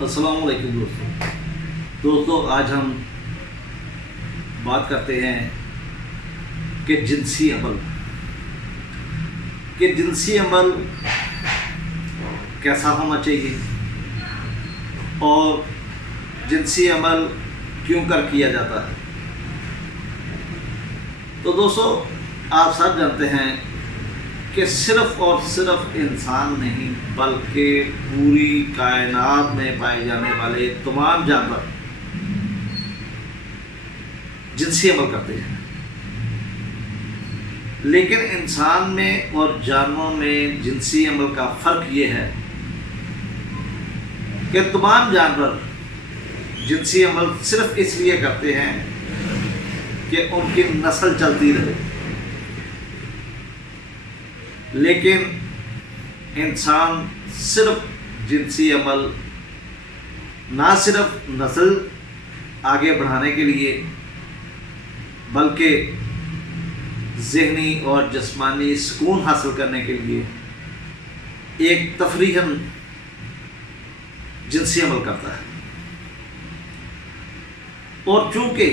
السلام علیکم دوستوں آج ہم بات کرتے ہیں کہ جنسی عمل کیسا ہونا چاہیے اور جنسی عمل کیوں کر کیا جاتا ہے۔ تو دوستو آپ سب جانتے ہیں کہ صرف اور صرف انسان نہیں بلکہ پوری کائنات میں پائے جانے والے تمام جانور جنسی عمل کرتے ہیں، لیکن انسان میں اور جانوروں میں جنسی عمل کا فرق یہ ہے کہ تمام جانور جنسی عمل صرف اس لیے کرتے ہیں کہ ان کی نسل چلتی رہے، لیکن انسان صرف جنسی عمل نہ صرف نسل آگے بڑھانے کے لیے بلکہ ذہنی اور جسمانی سکون حاصل کرنے کے لیے ایک تفریحاً جنسی عمل کرتا ہے۔ اور چونکہ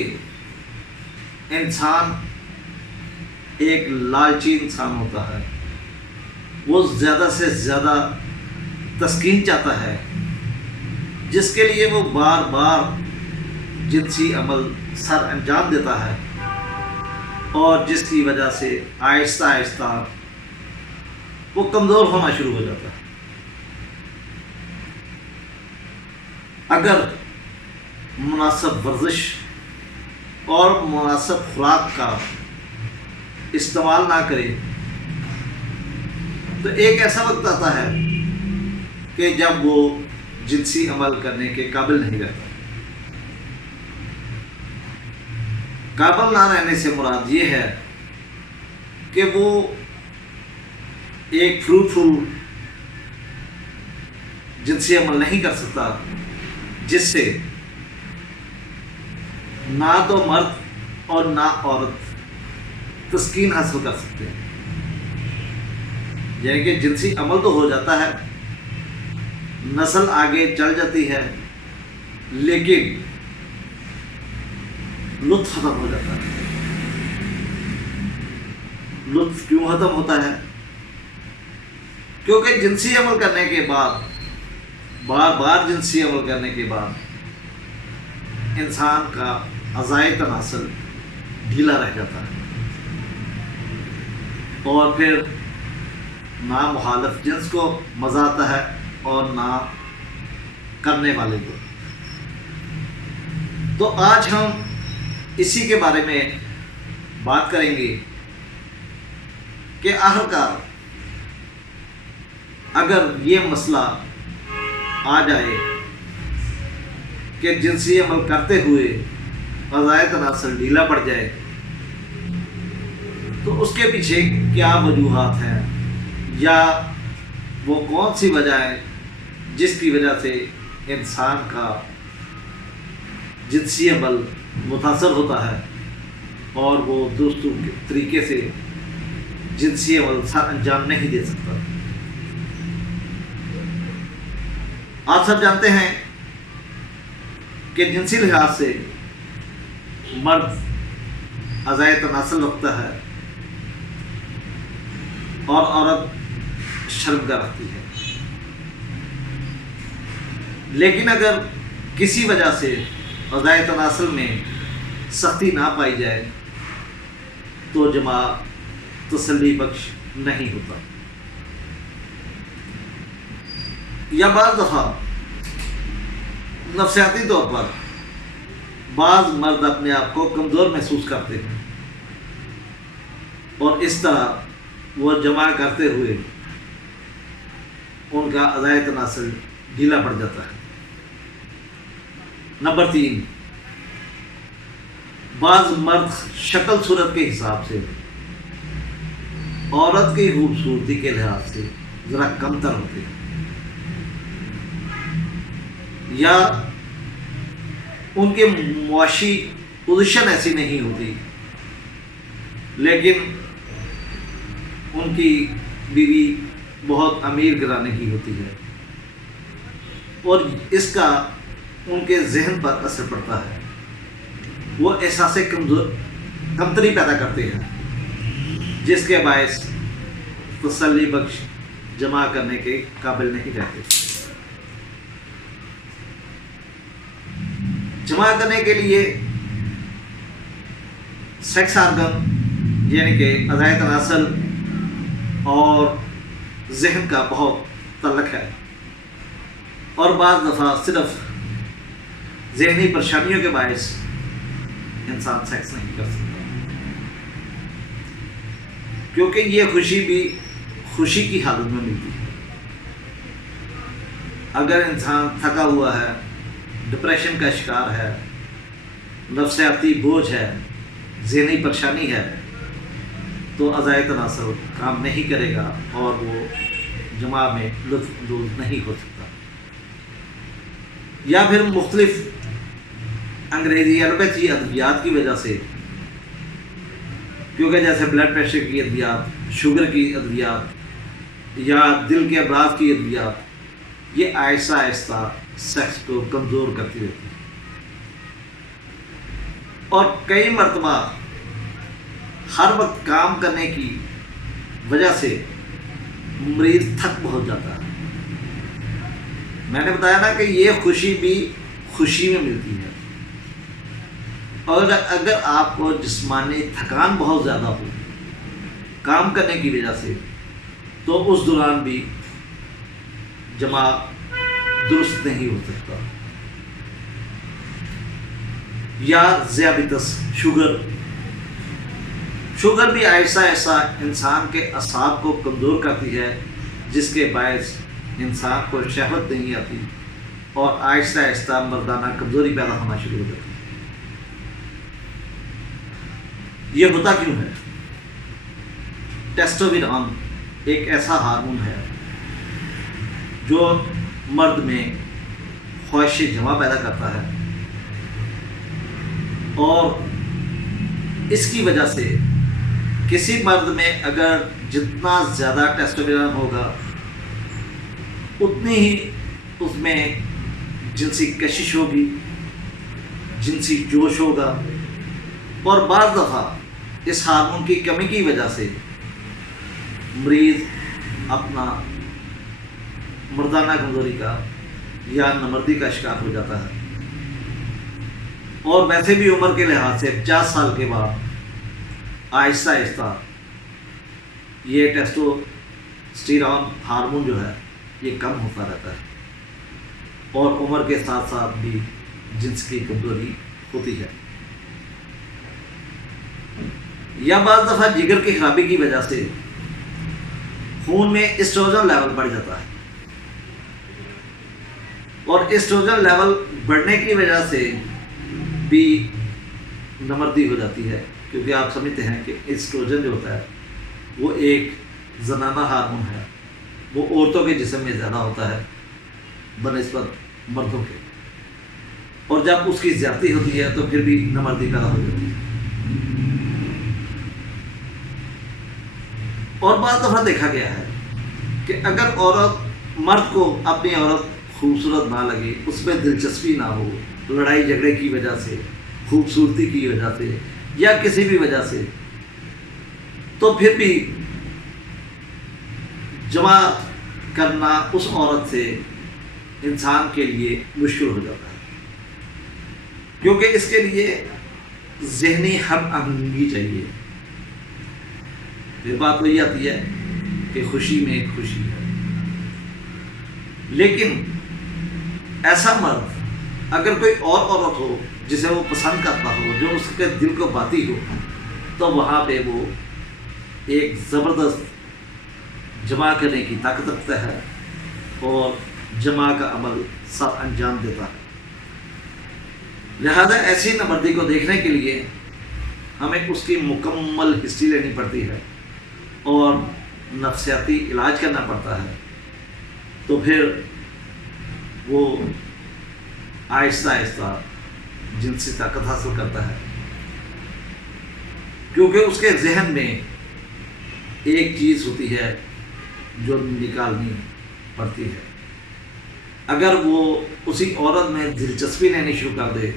انسان ایک لالچی انسان ہوتا ہے، وہ زیادہ سے زیادہ تسکین چاہتا ہے، جس کے لیے وہ بار بار جنسی عمل سر انجام دیتا ہے، اور جس کی وجہ سے آہستہ آہستہ وہ کمزور ہونا شروع ہو جاتا ہے۔ اگر مناسب ورزش اور مناسب خوراک کا استعمال نہ کرے تو ایک ایسا وقت آتا ہے کہ جب وہ جنسی عمل کرنے کے قابل نہیں رہتا۔ قابل نہ رہنے سے مراد یہ ہے کہ وہ ایک فروٹفل جنسی عمل نہیں کر سکتا، جس سے نہ تو مرد اور نہ عورت تسکین حاصل کر سکتے ہیں۔ یعنی کہ جنسی عمل تو ہو جاتا ہے، نسل آگے چل جاتی ہے، لیکن لطف ختم ہو جاتا ہے۔ لطف کیوں ختم ہوتا ہے؟ کیونکہ جنسی عمل کرنے کے بعد بار بار جنسی عمل کرنے کے بعد انسان کا اعضائے تناسل ڈھیلا رہ جاتا ہے، اور پھر نہ مخالف جنس کو مزہ آتا ہے اور نہ کرنے والے کو۔ تو آج ہم اسی کے بارے میں بات کریں گے کہ آخرکار اگر یہ مسئلہ آ جائے کہ جنسی عمل کرتے ہوئے اعضائے تناسل ڈھیلا پڑ جائے تو اس کے پیچھے کیا وجوہات ہیں، یا وہ کون سی وجہ ہے جس کی وجہ سے انسان کا جنسی عمل متاثر ہوتا ہے اور وہ دوستوں کے طریقے سے جنسی عمل سر انجام نہیں دے سکتا۔ آپ سب جانتے ہیں کہ جنسی لحاظ سے مرد اعضائے تناسل رکھتا ہے اور عورت شرمگاہ رکھتی ہے، لیکن اگر کسی وجہ سے اعضائے تناسل میں سختی نہ پائی جائے تو جماع تسلی بخش نہیں ہوتا، یا بعض دفعہ نفسیاتی طور پر بعض مرد اپنے آپ کو کمزور محسوس کرتے ہیں، اور اس طرح وہ جماع کرتے ہوئے ان کا اعضائے تناسل ڈھیلا پڑ جاتا ہے۔ نمبر 3، بعض مرد شکل صورت کے حساب سے عورت کی خوبصورتی کے لحاظ سے ذرا کم تر ہوتے ہیں، یا ان کے معاشی پوزیشن ایسی نہیں ہوتی، لیکن ان کی بیوی بہت امیر گھرانے کی ہوتی ہے، اور اس کا ان کے ذہن پر اثر پڑتا ہے، وہ احساس کمتری پیدا کرتے ہیں، جس کے باعث تسلی بخش جمع کرنے کے قابل نہیں رہتے۔ جمع کرنے کے لیے سیکس آرگن یعنی کہ اعضائے تناسل اور ذہن کا بہت تعلق ہے، اور بعض دفعہ صرف ذہنی پریشانیوں کے باعث انسان سیکس نہیں کر سکتا، کیونکہ یہ خوشی بھی خوشی کی حالت میں ملتی ہے۔ اگر انسان تھکا ہوا ہے، ڈپریشن کا شکار ہے، نفسیاتی بوجھ ہے، ذہنی پریشانی ہے، تو اعضائے تناسل کام نہیں کرے گا اور وہ جماع میں لطف اندوز نہیں ہو سکتا۔ یا پھر مختلف انگریزی ایلوپیتھی ادویات کی وجہ سے، کیونکہ جیسے بلڈ پریشر کی ادویات، شوگر کی ادویات یا دل کے امراض کی ادویات، یہ آہستہ آہستہ سیکس کو کمزور کرتی رہتی ہے، اور کئی مرتبہ ہر وقت کام کرنے کی وجہ سے مریض تھک بہت جاتا ہے۔ میں نے بتایا نا کہ یہ خوشی بھی خوشی میں ملتی ہے، اور اگر آپ کو جسمانی تھکان بہت زیادہ ہو کام کرنے کی وجہ سے، تو اس دوران بھی جماع درست نہیں ہو سکتا۔ یا ذیابیطس، شوگر بھی آہستہ آہستہ انسان کے اعصاب کو کمزور کرتی ہے، جس کے باعث انسان کو شہوت نہیں آتی اور آہستہ آہستہ مردانہ کمزوری پیدا ہونا شروع ہو جاتی ہے۔ یہ ہوتا کیوں ہے؟ ٹیسٹوسٹیرون ایک ایسا ہارمون ہے جو مرد میں خواہش جمع پیدا کرتا ہے، اور اس کی وجہ سے کسی مرد میں اگر جتنا زیادہ ٹیسٹوسٹیرون ہوگا اتنی ہی اس میں جنسی کشش ہوگی، جنسی جوش ہوگا، اور بعض دفعہ اس ہارمون کی کمی کی وجہ سے مریض اپنا مردانہ کمزوری کا یا نامردی کا شکار ہو جاتا ہے۔ اور ویسے بھی عمر کے لحاظ سے 50 سال کے بعد آہستہ آہستہ یہ ٹیسٹوسٹیرون ہارمون جو ہے یہ کم ہوتا رہتا ہے، اور عمر کے ساتھ ساتھ بھی جنس کی کمزوری ہوتی ہے۔ یا بعض دفعہ جگر کی خرابی کی وجہ سے خون میں ایسٹروجن لیول بڑھ جاتا ہے، اور ایسٹروجن لیول بڑھنے کی وجہ سے بھی نامردی ہو جاتی ہے، کیونکہ آپ سمجھتے ہیں کہ ایسٹروجن جو ہوتا ہے وہ ایک زنانہ ہارمون ہے، وہ عورتوں کے جسم میں زیادہ ہوتا ہے بنسبت مردوں کے، اور جب اس کی زیادتی ہوتی ہے تو پھر بھی نامردی پیدا ہو جاتی ہے۔ اور بعض دفعہ دیکھا گیا ہے کہ اگر مرد کو اپنی عورت خوبصورت نہ لگے، اس میں دلچسپی نہ ہو، لڑائی جھگڑے کی وجہ سے، خوبصورتی کی وجہ سے، یا کسی بھی وجہ سے، تو پھر بھی جمع کرنا اس عورت سے انسان کے لیے مشکل ہو جاتا ہے، کیونکہ اس کے لیے ذہنی ہم آہنگی چاہیے۔ پھر بات وہی آتی ہے کہ خوشی میں ایک خوشی ہے، لیکن ایسا مرد اگر کوئی اور عورت ہو جسے وہ پسند کرتا ہو، جو اس کے دل کو باتی ہو، تو وہاں پہ وہ ایک زبردست جمع کرنے کی طاقت رکھتا ہے اور جمع کا عمل سب انجام دیتا ہے۔ لہذا ایسی نامردی کو دیکھنے کے لیے ہمیں اس کی مکمل ہسٹری لینی پڑتی ہے اور نفسیاتی علاج کرنا پڑتا ہے، تو پھر وہ آہستہ آہستہ جنسی طاقت حاصل کرتا ہے، کیونکہ اس کے ذہن میں ایک چیز ہوتی ہے جو نکالنی پڑتی ہے۔ اگر وہ اسی عورت میں دلچسپی لینی شروع کر دے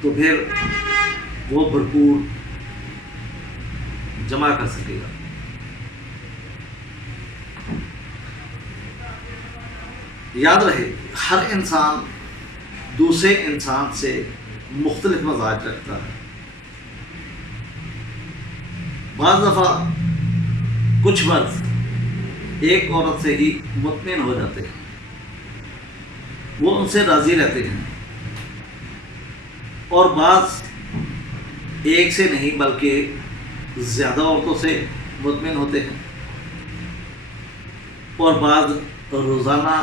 تو پھر وہ بھرپور جمع کر سکے گا۔ یاد رہے ہر انسان دوسرے انسان سے مختلف مزاج رکھتا ہے۔ بعض دفعہ کچھ مرد ایک عورت سے ہی مطمئن ہو جاتے ہیں، وہ ان سے راضی رہتے ہیں، اور بعض ایک سے نہیں بلکہ زیادہ عورتوں سے مطمئن ہوتے ہیں، اور بعض روزانہ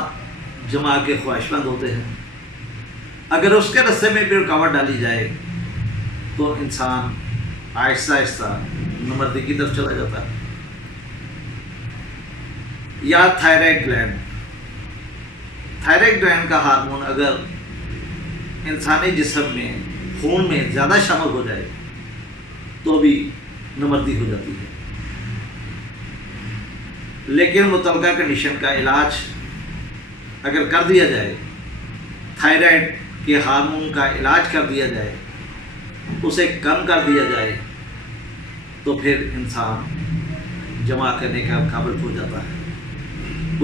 جمع کے خواہش مند ہوتے ہیں۔ اگر اس کے راستے میں بھی رکاوٹ ڈالی جائے تو انسان آہستہ آہستہ نمردی کی طرف چلا جاتا ہے۔ یا تھائرائڈ گلینڈ، تھائرائڈ گلینڈ کا ہارمون اگر انسانی جسم میں خون میں زیادہ شامل ہو جائے تو بھی نمردی ہو جاتی ہے۔ لیکن متعلقہ کنڈیشن کا علاج اگر کر دیا جائے، تھائرائڈ کے ہارمون کا علاج کر دیا جائے، اسے کم کر دیا جائے تو پھر انسان جمع کرنے کا قابل ہو جاتا ہے،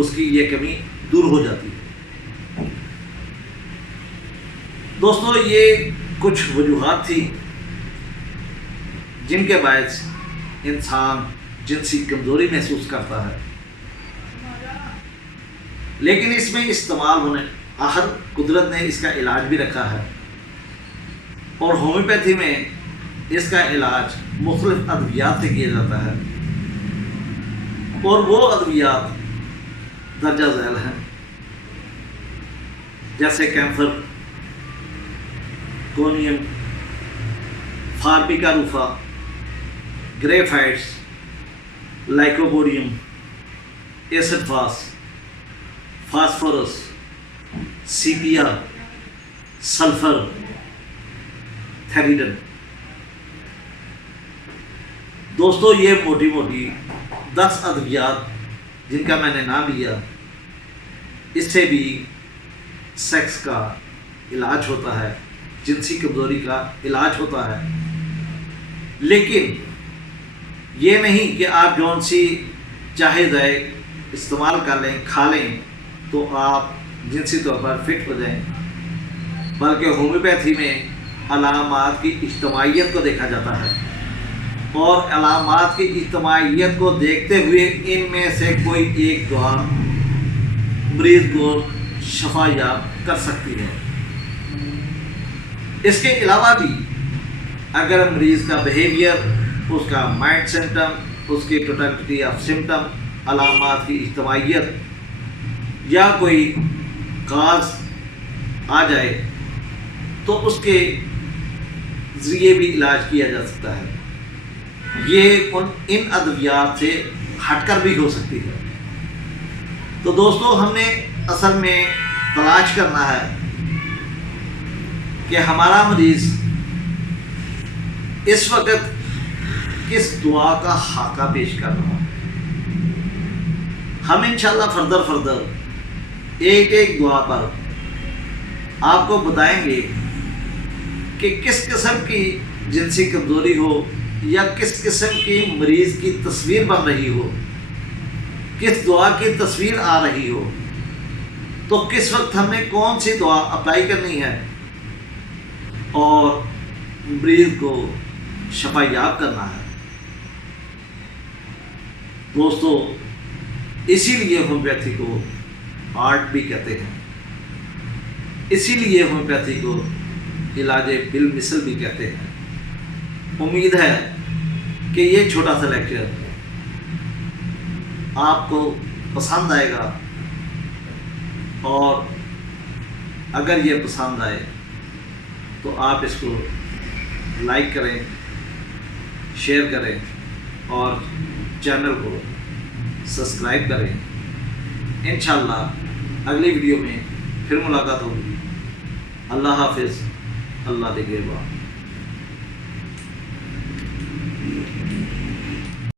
اس کی یہ کمی دور ہو جاتی ہے۔ دوستو، یہ کچھ وجوہات تھی جن کے باعث انسان جنسی کمزوری محسوس کرتا ہے، لیکن اس میں استعمال ہونے آخر قدرت نے اس کا علاج بھی رکھا ہے، اور ہومیوپیتھی میں اس کا علاج مختلف ادویات سے کیا جاتا ہے، اور وہ ادویات درجہ ذیل ہیں، جیسے کیمفر، کونیم، فاربیکا روفا، گریفائٹس، لائکوبوریم، ایسڈ فاس، فاسفورس، سیپیا، سلفر، تھیریڈن۔ دوستو، یہ موٹی موٹی 10 ادویات جن کا میں نے نام لیا، اس سے بھی سیکس کا علاج ہوتا ہے، جنسی کمزوری کا علاج ہوتا ہے، لیکن یہ نہیں کہ آپ جون سی چاہے جائے استعمال کر لیں، کھا لیں تو آپ جنسی طور پر فٹ ہو جائیں، بلکہ ہومیوپیتھی میں علامات کی اجتماعیت کو دیکھا جاتا ہے، اور علامات کی اجتماعیت کو دیکھتے ہوئے ان میں سے کوئی ایک دعا مریض کو شفا یاب کر سکتی ہے۔ اس کے علاوہ بھی اگر مریض کا بیہیویئر، اس کا مائنڈ سمٹم، اس کی ٹوٹلٹی آف سمٹم، علامات کی اجتماعیت یا کوئی کاز آ جائے تو اس کے ذریعے بھی علاج کیا جا سکتا ہے۔ یہ ان ادویات سے ہٹ کر بھی ہو سکتی ہے۔ تو دوستو، ہم نے اصل میں تلاش کرنا ہے کہ ہمارا مریض اس وقت کس دعا کا خاکہ پیش کر رہا ہے۔ ہم انشاءاللہ فردر ایک ایک دعا پر آپ کو بتائیں گے کہ کس قسم کی جنسی کمزوری ہو یا کس قسم کی مریض کی تصویر بن رہی ہو، کس دعا کی تصویر آ رہی ہو، تو کس وقت ہم نے کون سی دعا اپلائی کرنی ہے اور مریض کو شفا یاب کرنا ہے۔ دوستو، اسی لیے ہومیوپیتھی کو آرٹ بھی کہتے ہیں، اسی لیے ہومیوپیتھی کو علاج بالمثل بھی کہتے ہیں۔ امید ہے کہ یہ چھوٹا سا لیکچر آپ کو پسند آئے گا، اور اگر یہ پسند آئے تو آپ اس کو لائک کریں، شیئر کریں اور چینل کو سبسکرائب کریں۔ انشاءاللہ اگلی ویڈیو میں پھر ملاقات ہوگی۔ اللہ حافظ، اللہ نگہبان۔